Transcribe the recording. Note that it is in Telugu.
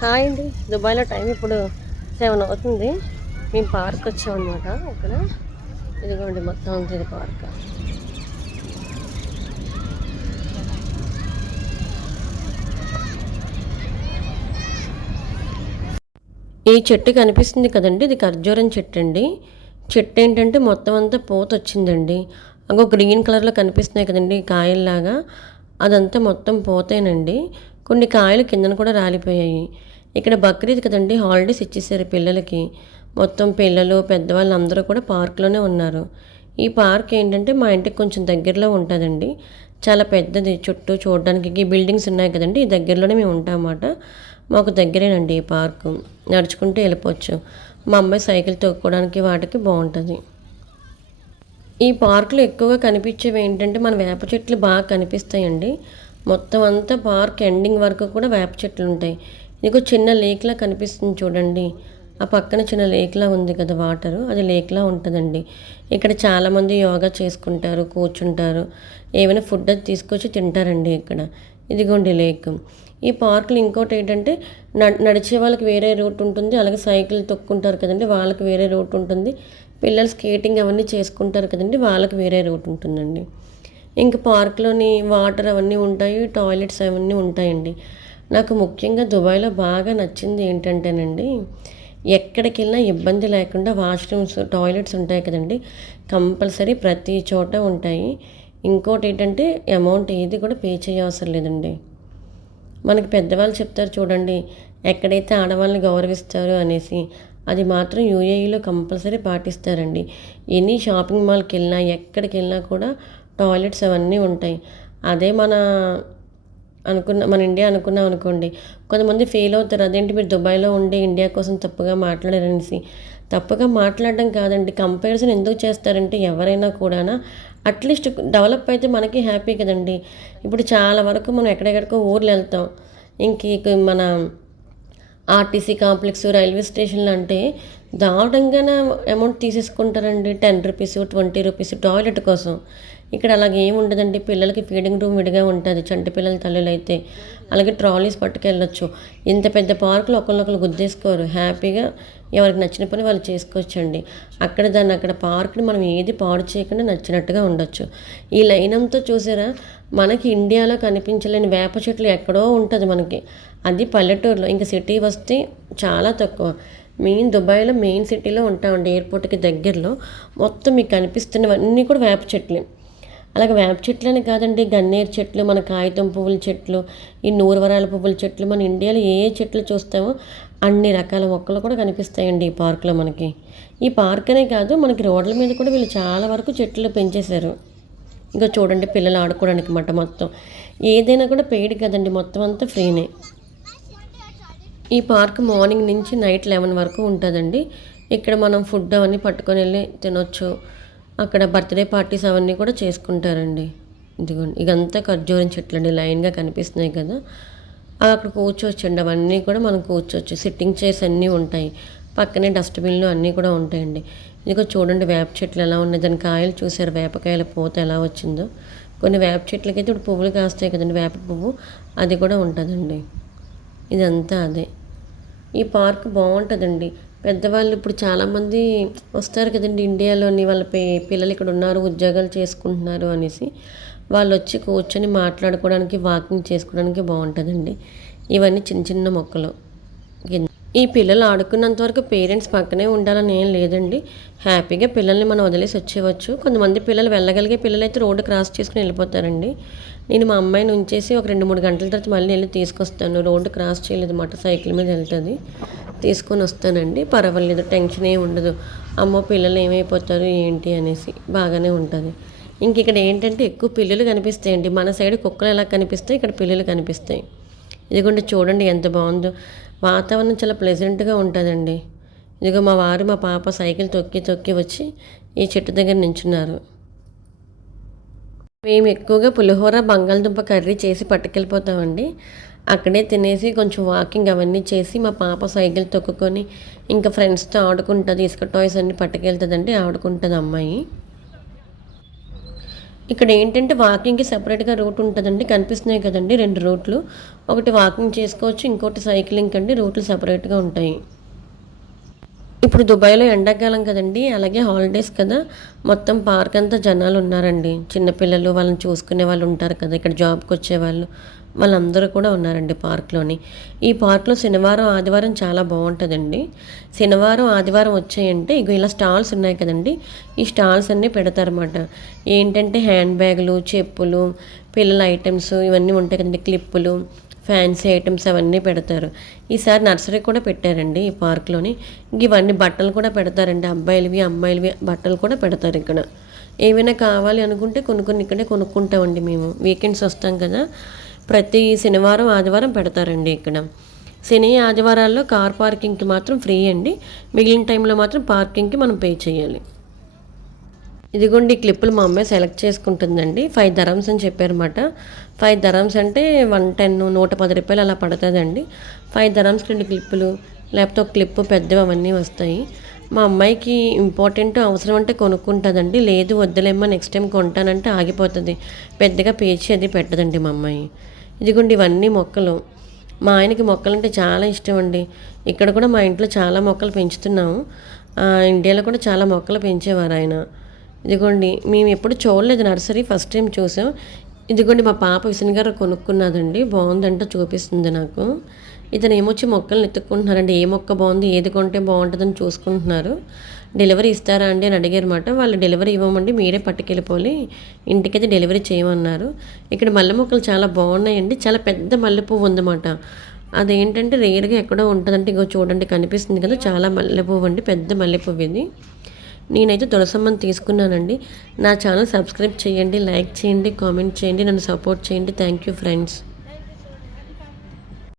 హాయ్ అండి. దుబాయ్లో టైం ఇప్పుడు సెవెన్ అవుతుంది. మేము పార్క్ వచ్చామన్నమాట. ఇక్కడ ఇదిగోండి మొత్తం ఉంది ఇది పార్క్. ఈ చెట్టు కనిపిస్తుంది కదండి. ఇది ఖర్జూరం చెట్టు అండి చెట్టు ఏంటంటే మొత్తం అంతా పూత వచ్చిందండి. అగో గ్రీన్ కలర్లో కనిపిస్తున్నాయి కదండి కాయల్లాగా. అదంతా మొత్తం పోతేనండి. కొన్ని కాయలు కిందన కూడా రాలిపోయాయి. ఇక్కడ బక్రీద్ కదండి హాలిడేస్ ఇచ్చేసారు పిల్లలకి. మొత్తం పిల్లలు పెద్దవాళ్ళు అందరూ కూడా పార్క్లోనే ఉన్నారు. ఈ పార్క్ ఏంటంటే మా ఇంటికి కొంచెం దగ్గరలో ఉంటుందండి. చాలా పెద్దది చుట్టూ చూడడానికి ఈ బిల్డింగ్స్ ఉన్నాయి కదండి ఈ దగ్గరలోనే మేము ఉంటామన్నమాట. మాకు దగ్గరేనండి ఈ పార్కు. నడుచుకుంటూ వెళ్ళిపోవచ్చు. మా అమ్మాయి సైకిల్ తొక్కుకోవడానికి వాటికి బాగుంటుంది. ఈ పార్కులో ఎక్కువగా కనిపించేవి ఏంటంటే మన వేప చెట్లు బాగా కనిపిస్తాయండి. మొత్తం అంతా పార్క్ ఎండింగ్ వరకు కూడా వేప చెట్లు ఉంటాయి. ఇదిగో చిన్న లేక్లా కనిపిస్తుంది చూడండి. ఆ పక్కన చిన్న లేక్లా ఉంది కదా వాటర్ అది లేక్లా ఉంటుందండి. ఇక్కడ చాలామంది యోగా చేసుకుంటారు కూర్చుంటారు. ఏమైనా ఫుడ్ అది తీసుకొచ్చి తింటారండి ఇక్కడ. ఇదిగోండి లేక్ ఈ పార్కులు ఇంకోటి ఏంటంటే న- నడిచే వాళ్ళకి వేరే రూట్ ఉంటుంది. అలాగే సైకిల్ తొక్కుంటారు కదండి వాళ్ళకి వేరే రూట్ ఉంటుంది. పిల్లలు స్కేటింగ్ అవన్నీ చేసుకుంటారు కదండి వాళ్ళకి వేరే రూట్ ఉంటుందండి. ఇంకా పార్క్లోని వాటర్ అవన్నీ ఉంటాయి టాయిలెట్స్ అవన్నీ ఉంటాయండి. నాకు ముఖ్యంగా దుబాయ్లో బాగా నచ్చింది ఏంటంటేనండి ఎక్కడికి వెళ్ళినా ఇబ్బంది లేకుండా వాష్రూమ్స్ టాయిలెట్స్ ఉంటాయి కదండి. కంపల్సరీ ప్రతి చోట ఉంటాయి. ఇంకోటి ఏంటంటే అమౌంట్ ఏది కూడా పే చేయవసరం లేదండి. మనకి పెద్దవాళ్ళు చెప్తారు చూడండి ఎక్కడైతే ఆడవాళ్ళని గౌరవిస్తారో అనేసి అది మాత్రం యూఏఈలో కంపల్సరీ పాటిస్తారండి. ఎనీ షాపింగ్ మాల్కి వెళ్ళినా ఎక్కడికి వెళ్ళినా కూడా టాయిలెట్స్ అవన్నీ ఉంటాయి. అదే మన అనుకున్న మన ఇండియా అనుకున్నాం అనుకోండి. కొంతమంది ఫీల్ అవుతారు. అదేంటి మీరు దుబాయ్లో ఉండి ఇండియా కోసం తప్పుగా మాట్లాడారనేసి. తప్పుగా మాట్లాడడం కాదండి. కంపారిజన్ ఎందుకు చేస్తారంటే ఎవరైనా కూడానా. అట్లీస్ట్ డెవలప్ అయితే మనకి హ్యాపీ కదండి. ఇప్పుడు చాలా వరకు మనం ఎక్కడెక్కడికో ఊర్లు వెళ్తాం. ఇంక ఇక మన ఆర్టీసీ కాంప్లెక్స్ రైల్వే స్టేషన్లు అంటే దారుణంగానే amount తీసేసుకుంటారండి. Ten rupees twenty rupees toilet కోసం. ఇక్కడ అలాగే ఏమి ఉండదండి. పిల్లలకి ఫీడింగ్ రూమ్ విడిగా ఉంటుంది. చంటి పిల్లల తల్లులు అయితే అలాగే ట్రాలీస్ పట్టుకెళ్ళొచ్చు. ఇంత పెద్ద పార్కులు ఒకరినొకరు గుద్దేసుకోరు. హ్యాపీగా ఎవరికి నచ్చిన పని వాళ్ళు చేసుకోవచ్చండి. అక్కడ దాన్ని అక్కడ పార్క్ని మనం ఏది పాడు చేయకుండా నచ్చినట్టుగా ఉండొచ్చు. ఈ లైనంతో చూసారా? మనకి ఇండియాలో కనిపించలేని వేప చెట్లు ఎక్కడో ఉంటుంది మనకి. అది పల్లెటూరులో. ఇంకా సిటీ వస్తే చాలా తక్కువ. మెయిన్ దుబాయ్లో మెయిన్ సిటీలో ఉంటామండి ఎయిర్పోర్ట్కి దగ్గరలో. మొత్తం మీకు కనిపిస్తున్నవన్నీ కూడా వేప చెట్లే. అలాగే వేప చెట్లని కాదండి గన్నేరు చెట్లు మన కాగితం పువ్వుల చెట్లు ఈ నూరువరాల పువ్వుల చెట్లు మన ఇండియాలో ఏ చెట్లు చూస్తామో అన్ని రకాల మొక్కలు కూడా కనిపిస్తాయండి ఈ పార్క్లో మనకి. ఈ పార్క్ అనే కాదు మనకి రోడ్ల మీద కూడా వీళ్ళు చాలా వరకు చెట్లు పెంచేశారు. ఇంకా చూడండి పిల్లలు ఆడుకోవడానికి మాట మొత్తం. ఏదైనా కూడా పెయిడ్ కదండి మొత్తం అంతా ఫ్రీనే. ఈ పార్క్ మార్నింగ్ నుంచి నైట్ లెవెన్ వరకు ఉంటుందండి. ఇక్కడ మనం ఫుడ్ అవన్నీ పట్టుకొని వెళ్ళి తినొచ్చు. అక్కడ బర్త్డే పార్టీస్ అవన్నీ కూడా చేసుకుంటారండి. ఇదిగోండి ఇదంతా ఖర్జూరం చెట్లు అండి లైన్గా కనిపిస్తున్నాయి కదా. అక్కడ కూర్చోవచ్చండి అవన్నీ కూడా మనం కూర్చోవచ్చు. సిట్టింగ్ చైర్స్ అన్నీ ఉంటాయి. పక్కనే డస్ట్బిన్లు అన్నీ కూడా ఉంటాయండి. ఇదిగో చూడండి వేప చెట్లు ఎలా ఉన్నాయి. దాని కాయలు చూసారు వేపకాయల పూత ఎలా వచ్చిందో. కొన్ని వేప చెట్లకైతే ఇప్పుడు పువ్వులు కాస్తాయి కదండి వేప పువ్వు. అది కూడా ఉంటుందండి. ఇదంతా అదే. ఈ పార్క్ బాగుంటుందండి. పెద్దవాళ్ళు ఇప్పుడు చాలామంది వస్తారు కదండి ఇండియాలోని వాళ్ళ పే పిల్లలు ఇక్కడ ఉన్నారు ఉద్యోగాలు చేసుకుంటున్నారు అనేసి. వాళ్ళు వచ్చి కూర్చొని మాట్లాడుకోవడానికి వాకింగ్ చేసుకోవడానికి బాగుంటుందండి. ఇవన్నీ చిన్న చిన్న మొక్కలు. ఈ పిల్లలు ఆడుకున్నంత వరకు పేరెంట్స్ పక్కనే ఉండాలని ఏం లేదండి. హ్యాపీగా పిల్లల్ని మనం వదిలేసి వచ్చేవచ్చు కొంతమంది పిల్లలు వెళ్ళగలిగే పిల్లలు అయితే రోడ్డు క్రాస్ చేసుకుని వెళ్ళిపోతారండి. నేను మా అమ్మాయిని ఉంచేసి ఒక రెండు మూడు గంటల తర్వాత మళ్ళీ వెళ్ళి తీసుకొస్తాను. రోడ్డు క్రాస్ చేయలేదు మాట సైకిల్ మీద వెళ్తుంది. తీసుకొని వస్తానండి. పర్వాలేదు టెన్షన్ ఏమి ఉండదు. అమ్మో పిల్లలు ఏమైపోతారు ఏంటి అనేసి బాగానే ఉంటుంది. ఇంక ఇక్కడ ఏంటంటే ఎక్కువ పిల్లలు కనిపిస్తాయండి మన సైడ్ కుక్కలు ఎలా కనిపిస్తాయి ఇక్కడ పిల్లలు కనిపిస్తాయి. ఇదిగోండి చూడండి ఎంత బాగుందో. వాతావరణం చాలా ప్లెజెంట్గా ఉంటుందండి. ఇదిగో మా వారు మా పాప సైకిల్ తొక్కి తొక్కి వచ్చి ఈ చెట్టు దగ్గర నించున్నారు. మేము ఎక్కువగా పులిహోర బంగాళదుంప కర్రీ చేసి పట్టుకెళ్ళిపోతామండి. అక్కడే తినేసి కొంచెం వాకింగ్ అవన్నీ చేసి మా పాప సైకిల్ తొక్కుకొని ఇంకా ఫ్రెండ్స్తో ఆడుకుంటుంది ఇసుక టాయ్స్ అన్నీ పట్టుకెళ్తుందండి. ఆడుకుంటుంది అమ్మాయి. ఇక్కడ ఏంటంటే వాకింగ్కి సపరేట్గా రూట్ ఉంటుందండి కనిపిస్తున్నాయి కదండి రెండు రూట్లు ఒకటి వాకింగ్ చేసుకోవచ్చు ఇంకోటి సైక్లింగ్ అండి రూట్లు సపరేట్గా ఉంటాయి. ఇప్పుడు దుబాయ్లో ఎండాకాలం కదండి అలాగే హాలిడేస్ కదా. మొత్తం పార్క్ అంతా జనాలు ఉన్నారండి. చిన్నపిల్లలు వాళ్ళని చూసుకునే వాళ్ళు ఉంటారు కదా ఇక్కడ జాబ్కి వచ్చేవాళ్ళు వాళ్ళందరూ కూడా ఉన్నారండి పార్క్లోని. ఈ పార్క్లో శనివారం ఆదివారం చాలా బాగుంటుందండి. శనివారం ఆదివారం వచ్చాయంటే ఇక ఇలా స్టాల్స్ ఉన్నాయి కదండి ఈ స్టాల్స్ అన్నీ పెడతారన్నమాట. ఏంటంటే హ్యాండ్ బ్యాగులు చెప్పులు పిల్లల ఐటమ్స్ ఇవన్నీ ఉంటాయి కదండి క్లిప్పులు. ఫ్యాన్సీ ఐటమ్స్ అవన్నీ పెడతారు. ఈసారి నర్సరీ కూడా పెట్టారండి ఈ పార్క్లోని. ఇవన్నీ బట్టలు కూడా పెడతారండి. అబ్బాయిలవి అమ్మాయిలవి బట్టలు కూడా పెడతారు ఇక్కడ. ఏమైనా కావాలి అనుకుంటే కొనుక్కొని ఇక్కడే కొనుక్కుంటామండి మేము. వీకెండ్స్ వస్తాం కదా. ప్రతి శనివారం ఆదివారం పెడతారండి ఇక్కడ. శని ఆదివారాల్లో కార్ పార్కింగ్కి మాత్రం ఫ్రీ అండి. మిగిలిన టైంలో మాత్రం పార్కింగ్కి మనం పే చేయాలి. ఇదిగోండి ఈ క్లిప్పులు మా అమ్మాయి సెలెక్ట్ చేసుకుంటుందండి. ఫైవ్ ధరమ్స్ అని చెప్పారన్నమాట. ఫైవ్ ధరమ్స్ అంటే వన్ టెన్ నూట పది రూపాయలు అలా పడుతుందండి. ఫైవ్ ధరమ్స్ రెండు క్లిప్పులు లేకపోతే ఒక క్లిప్పు పెద్దవి అవన్నీ వస్తాయి. మా అమ్మాయికి ఇంపార్టెంట్ అవసరం అంటే కొనుక్కుంటుందండి. లేదు వద్దులేమ్మా నెక్స్ట్ టైం కొంటానంటే ఆగిపోతుంది. పెద్దగా పేచి అది పెట్టదండి మా అమ్మాయి. ఇదిగోండి ఇవన్నీ మొక్కలు. మా ఆయనకి మొక్కలంటే చాలా ఇష్టం అండి ఇక్కడ కూడా మా ఇంట్లో చాలా మొక్కలు పెంచుతున్నాము. ఇండియాలో కూడా చాలా మొక్కలు పెంచేవారు ఆయన. ఇదిగోండి మేము ఎప్పుడు చూడలేదు నర్సరీ ఫస్ట్ టైం చూసాం. ఇదిగోండి మా పాప విసనగారు కొనుక్కున్నదండి. బాగుందంట చూపిస్తుంది నాకు. ఇతను ఏమొచ్చి మొక్కలు ఎత్తుక్కుంటున్నారండి. ఏ మొక్క బాగుంది ఏది కొంటే బాగుంటుందని చూసుకుంటున్నారు. డెలివరీ ఇస్తారా అండి అని అడిగారన్నమాట. వాళ్ళు డెలివరీ ఇవ్వమండి మీరే పట్టుకెళ్ళిపోయి ఇంటికైతే డెలివరీ చేయమన్నారు. ఇక్కడ మల్లె మొక్కలు చాలా బాగున్నాయండి. చాలా పెద్ద మల్లెపువ్వు ఉందన్నమాట. అదేంటంటే రేర్గా ఎక్కడో ఉంటుందంటే ఇంకో చూడండి కనిపిస్తుంది కదా చాలా మల్లెపువ్వు అండి పెద్ద మల్లెపువ్వు ఇది. నేనైతే తులసమ్మని తీసుకున్నానండి. నా ఛానల్ సబ్స్క్రైబ్ చేయండి లైక్ చేయండి కామెంట్ చేయండి నన్ను సపోర్ట్ చేయండి. Thank you friends.